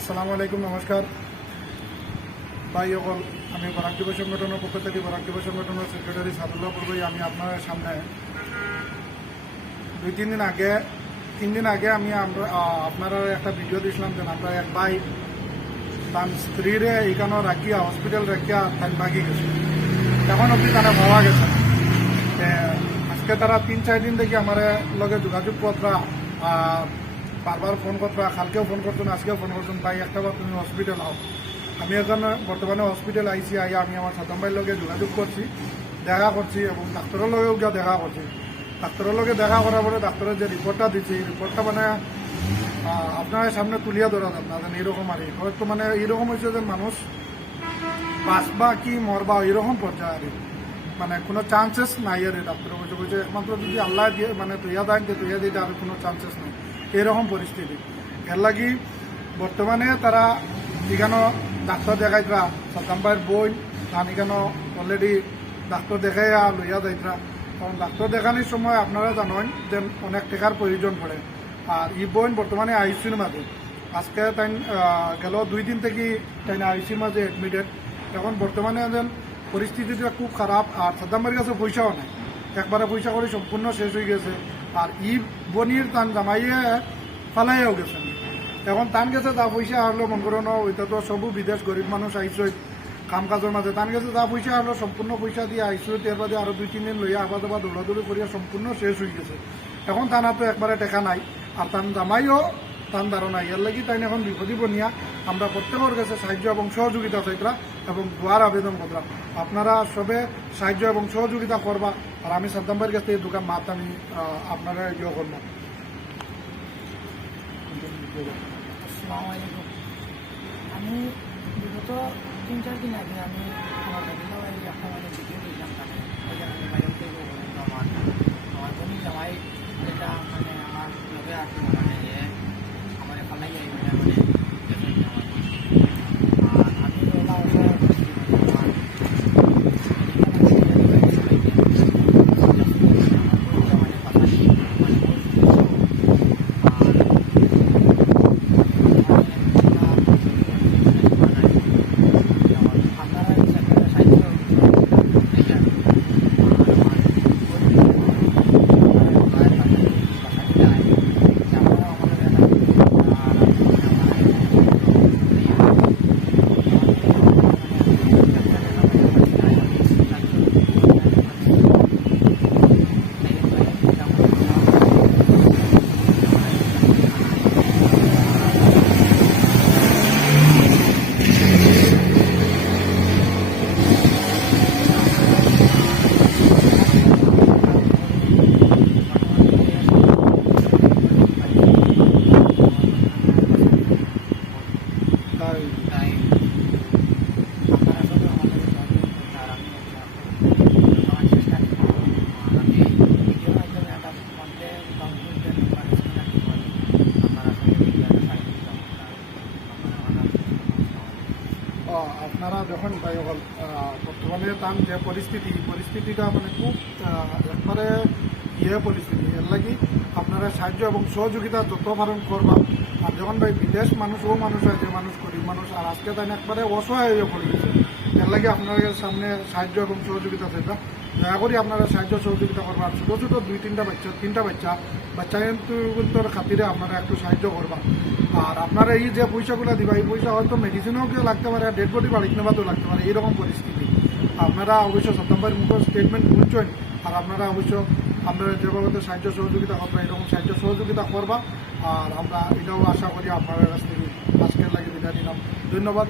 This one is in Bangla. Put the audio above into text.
আসসালামু আলাইকুম, নমস্কার ভাই সকল। আমি বরাক যুব সংগঠনের পক্ষ থেকে বরাক যুব সংগঠনের সেক্রেটারি সাদুল্লাহ পূর্বই আমি আপনার সামনে তিন দিন আগে আমি আপনারা একটা ভিডিও দিয়েছিলাম যে আমরা এক ভাই তার স্ত্রীরে এখানে রাখিয়া হসপিটাল রাখিয়া তাই ভাগি গেছে। এখন অব্দি তারা পাওয়া গেছে। আজকে তারা 3-4 দিন থেকে আমার লগে যোগাযোগ করতরা, বারবার ফোন করতরা, কালকেও ফোন করতেন, আজকেও ফোন করতেন, ভাই একটা বার তুমি হসপিটাল আও। আমি এখন বর্তমানে হসপিটাল আইসি, আইয়া আমি আমার সাতম ভাইয়ের লগে যোগাযোগ করছি, দেখা করছি এবং ডাক্তারের লগেও গিয়ে দেখা করছি। ডাক্তারের লগে দেখা করার পরে ডাক্তারের যে রিপোর্টটা দিচ্ছে, এই রিপোর্টটা মানে আপনার সামনে তুলিয়া ধরা যান না, যেন এরকম আর হয়তো মানে এরকম হয়েছে যে মানুষ বাঁচবা কি মরবা এরকম পর্যায়ে আর মানে কোনো চান্সেস নাই। আর ডাক্তার বলছে একমাত্র যদি আল্লাহ দিয়ে মানে তৈয়া দেন যে তৈয়া দিতে আর কোনো চান্সেস নেই, এরকম পরিস্থিতি। এর লাগি বর্তমানে তারা এখানে ডাক্তার দেখাইতরা, সাতাম্বার বই তান এখানে অলরেডি ডাক্তার দেখাইয়া লইয়া যাইতরা। কারণ ডাক্তার দেখানোর সময় আপনারা জানেন যে অনেক টাকার প্রয়োজন পড়ে। আর ই বোন বর্তমানে আইসিউর মাঝে, আজকে তাই গেল 2 দিন থেকে তাই আইসিউর মাঝে এডমিটেড। এখন বর্তমানে যেন পরিস্থিতিটা খুব খারাপ। আর সাদ্দামের কাছে পয়সাও নেই, একবারে পয়সা করে সম্পূর্ণ শেষ হয়ে গেছে। আর ই বনির তান জামাইয়ে ফালাইয়াও গেছে। এখন তান গেছে যা পয়সা আসলো মন করো না, ওইটা তো সবু বিদেশ গরিব মানুষ আইসো কাম কাজের মাঝে। তান গেছে যা পয়সা আসলো সম্পূর্ণ পয়সা দিয়ে আইসো, এর বাদে আরো 2-3 দিন লইয়া আবার আবার দৌড়াদৌড়ি করিয়া সম্পূর্ণ শেষ হয়ে গেছে। এখন তানা তো একবারে টেকা নাই, আর তান জামাইও তান ধারণা। এর লাগি তাই এখন বিপদী বনিয়া আমরা প্রত্যেকের কাছে সাহায্য এবং সহযোগিতা চাইতরা এবং দোয়ার আবেদন করলাম। আপনারা সবে সাহায্য এবং সহযোগিতা করবা। আর আমি সাদ্দাম ভাইয়ের কাছে এই দোকান মাত আমি আপনারা ইয়ে করলাম। আসসালামু আলাইকুম। আমি বিগত 3-4 দিন আগে আমি আমার দাদিলাও একটা মানে ভিডিও দিলাম, তাকে আমি বাইরে থেকে আমার বোন জামাই যেটা মানে আমার লগে আসছে, মানে আমার ফালাই যাই মানে আমি ওলা ওলা আপনারা যখন ভাই হল বর্তমানে তার যে পরিস্থিতিটা মানে খুব একবারে পরিস্থিতি। এর লাগি আপনারা সাহায্য এবং সহযোগিতা যত পারেন করবা। আর যখন ভাই বিদেশ মানুষ ও মানুষ হয়, যে মানুষ গরিব মানুষ, আর আজকে তাই একবারে অসহায় হয়ে পড়ে গেছে। এর লাগে আপনাদের সামনে সাহায্য এবং সহযোগিতা চাইতা, দয়া করি আপনারা সাহায্য সহযোগিতা করবা। আর ছোটো ছোটো 2-3টা বাচ্চা কিন্তু খাতিরে আপনারা একটু সাহায্য করবা। আর আপনারা এই যে পয়সাগুলো দিবা, এই পয়সা হয়তো মেডিসিনও কেউ লাগতে পারে, আর ডেড বডি বাড়িতে নেওয়াতেও লাগতে পারে, এইরকম পরিস্থিতি। আপনারা অবশ্য সপ্তাহের মুখে স্টেটমেন্ট বুঝছেন। আর আপনারা অবশ্য আপনারা যেভাবে সাহায্য সহযোগিতা করবা, এরকম সাহায্য সহযোগিতা করবা। আর আমরা এটাও আশা করি আপনাদের কাছ থেকে আজকের লাগে বিদায় নিলাম। ধন্যবাদ।